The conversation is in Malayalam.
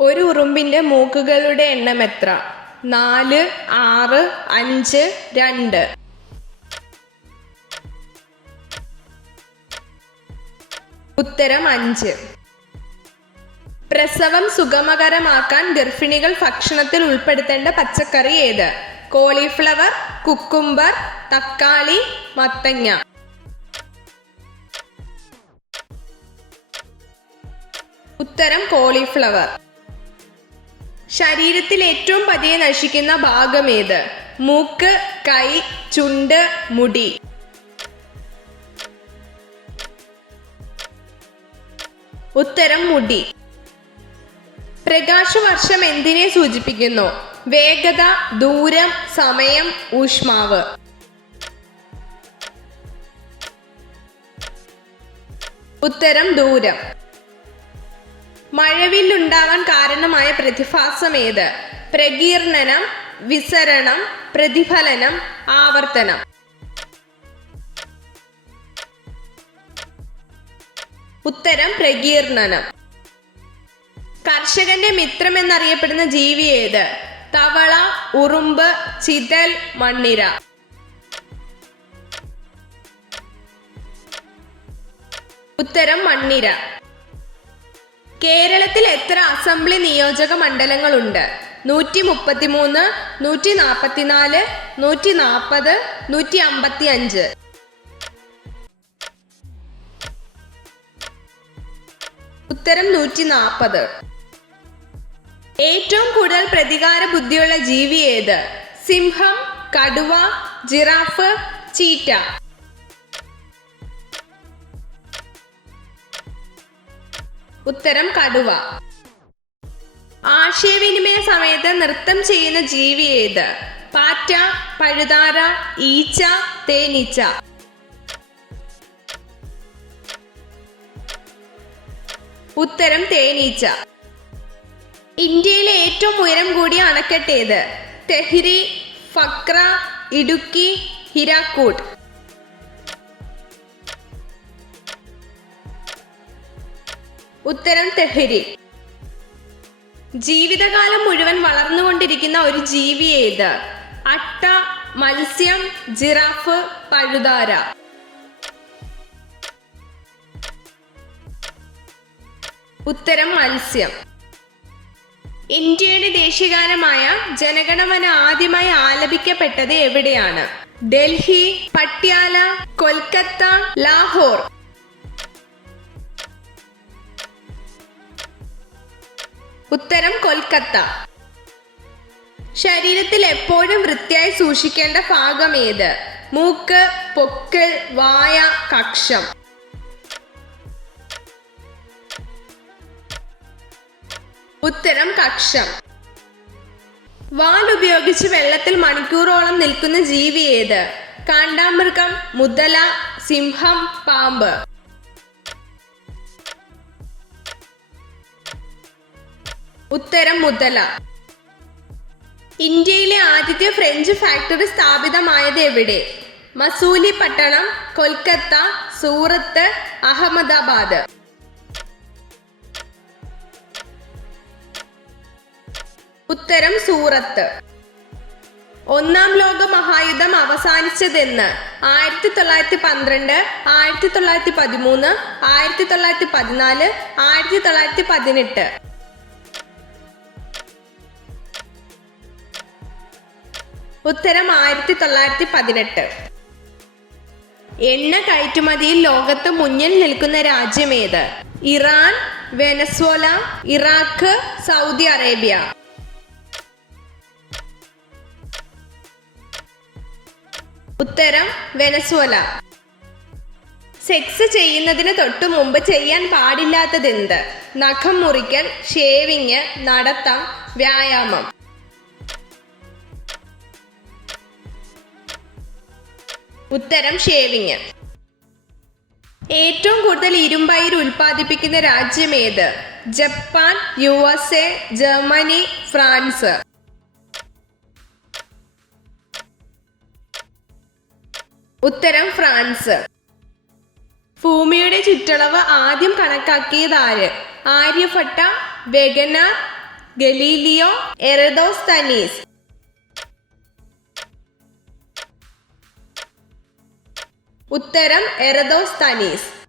ഒരു ഉറുമ്പിന്റെ മൂക്കുകളുടെ എണ്ണം എത്ര? 4, 6, 5, 2. ഉത്തരം 5. പ്രസവം സുഗമകരമാക്കാൻ ഗർഭിണികൾ ഭക്ഷണത്തിൽ ഉൾപ്പെടുത്തേണ്ട പച്ചക്കറി ഏത്? കോളിഫ്ലവർ, കുക്കുംബർ, തക്കാളി, മത്തങ്ങ. ഉത്തരം കോളിഫ്ലവർ. ശരീരത്തിൽ ഏറ്റവും പതിയെ നശിക്കുന്ന ഭാഗം ഏത്? മൂക്ക്, കൈ, ചുണ്ട്, മുടി. ഉത്തരം മുടി. പ്രകാശവർഷം എന്തിനെ സൂചിപ്പിക്കുന്നു? വേഗത, ദൂരം, സമയം, ഊഷ്മാവ്. ഉത്തരം ദൂരം. മഴവില്ലുണ്ടാവാൻ കാരണമായ പ്രതിഭാസം ഏത്? പ്രകീർണനം, വിസരണം, പ്രതിഫലനം, ആവർത്തനം. ഉത്തരം പ്രകീർണനം. കർഷകന്റെ മിത്രം എന്നറിയപ്പെടുന്ന ജീവി ഏത്? തവള, ഉറുമ്പ്, ചിതൽ, മണ്ണിര. ഉത്തരം മണ്ണിര. കേരളത്തിൽ എത്ര അസംബ്ലി നിയോജക മണ്ഡലങ്ങളുണ്ട്? 133, 144, 140, 155. ഉത്തരം 140. ഏറ്റവും കൂടുതൽ പ്രതികാര ബുദ്ധിയുള്ള ജീവി ഏത്? സിംഹം, കടുവ, ജിറാഫ്, ചീറ്റ. ഉത്തരം കടുവ. ആശയവിനിമയ സമയത്ത് നൃത്തം ചെയ്യുന്ന ജീവി ഏത്? പാറ്റ, പഴുതാര, ഈച്ച, തേനീച്ച. ഉത്തരം തേനീച്ച. ഇന്ത്യയിലെ ഏറ്റവും ഉയരം കൂടിയ അണക്കെട്ട് ഏത്? തെഹ്രി, ഫക്ര, ഇടുക്കി, ഹിരാക്കൂഡ്. ഉത്തരം തെഹ്രി. ജീവിതകാലം മുഴുവൻ വളർന്നുകൊണ്ടിരിക്കുന്ന ഒരു ജീവി ഏത്? അട്ട, മത്സ്യം, ജിറാഫ്, പഴുതാര. ഉത്തരം മത്സ്യം. ഇന്ത്യയുടെ ദേശീയഗാനമായ ജനഗണമന ആദ്യമായി ആലപിക്കപ്പെട്ടത് എവിടെയാണ്? ഡൽഹി, പട്യാല, കൊൽക്കത്ത, ലാഹോർ. ഉത്തരം കൊൽക്കത്ത. ശരീരത്തിൽ എപ്പോഴും വൃത്തിയായി സൂക്ഷിക്കേണ്ട ഭാഗം ഏത്? മൂക്ക്, പൊക്കിൾ, വായ, കക്ഷം. ഉത്തരം കക്ഷം. വാൽ ഉപയോഗിച്ച് വെള്ളത്തിൽ മണിക്കൂറോളം നിൽക്കുന്ന ജീവി ഏത്? കാണ്ടാമൃഗം, മുതല, സിംഹം, പാമ്പ്. ഉത്തരം മുതല. ഇന്ത്യയിലെ ആദ്യത്തെ ഫ്രഞ്ച് ഫാക്ടറി സ്ഥാപിതമായത് എവിടെ? മസൂലി പട്ടണം, കൊൽക്കത്ത, സൂറത്ത്, അഹമ്മദാബാദ്. ഉത്തരം സൂറത്ത്. ഒന്നാം ലോക മഹായുദ്ധം അവസാനിച്ചതെന്ന്? 1912, 1913, 1914, 1918. ഉത്തരം 1918. എണ്ണ കയറ്റുമതിയിൽ ലോകത്ത് മുന്നിൽ നിൽക്കുന്ന രാജ്യം ഏത്? Iran, Venezuela, Iraq, Saudi Arabia. ഉത്തരം വെനസ്വേല. സെക്സ് ചെയ്യുന്നതിന് തൊട്ടു മുമ്പ് ചെയ്യാൻ പാടില്ലാത്തതെന്ത്? നഖം മുറിക്കൽ, ഷേവിങ്, നടത്തം, വ്യായാമം. ഉത്തരം ഷേവിങ്. ഏറ്റവും കൂടുതൽ ഇരുമ്പയിര് ഉൽപ്പാദിപ്പിക്കുന്ന രാജ്യം ഏത്? Japan, USA, Germany, France. ഉത്തരം ഫ്രാൻസ്. ഭൂമിയുടെ ചുറ്റളവ് ആദ്യം കണക്കാക്കിയത് ആര്? ആര്യഭട്ട, വെഗനർ, ഗലീലിയോ, എറദോസ്തനീസ്. ഉത്തരം എറദോസ്തനീസ്.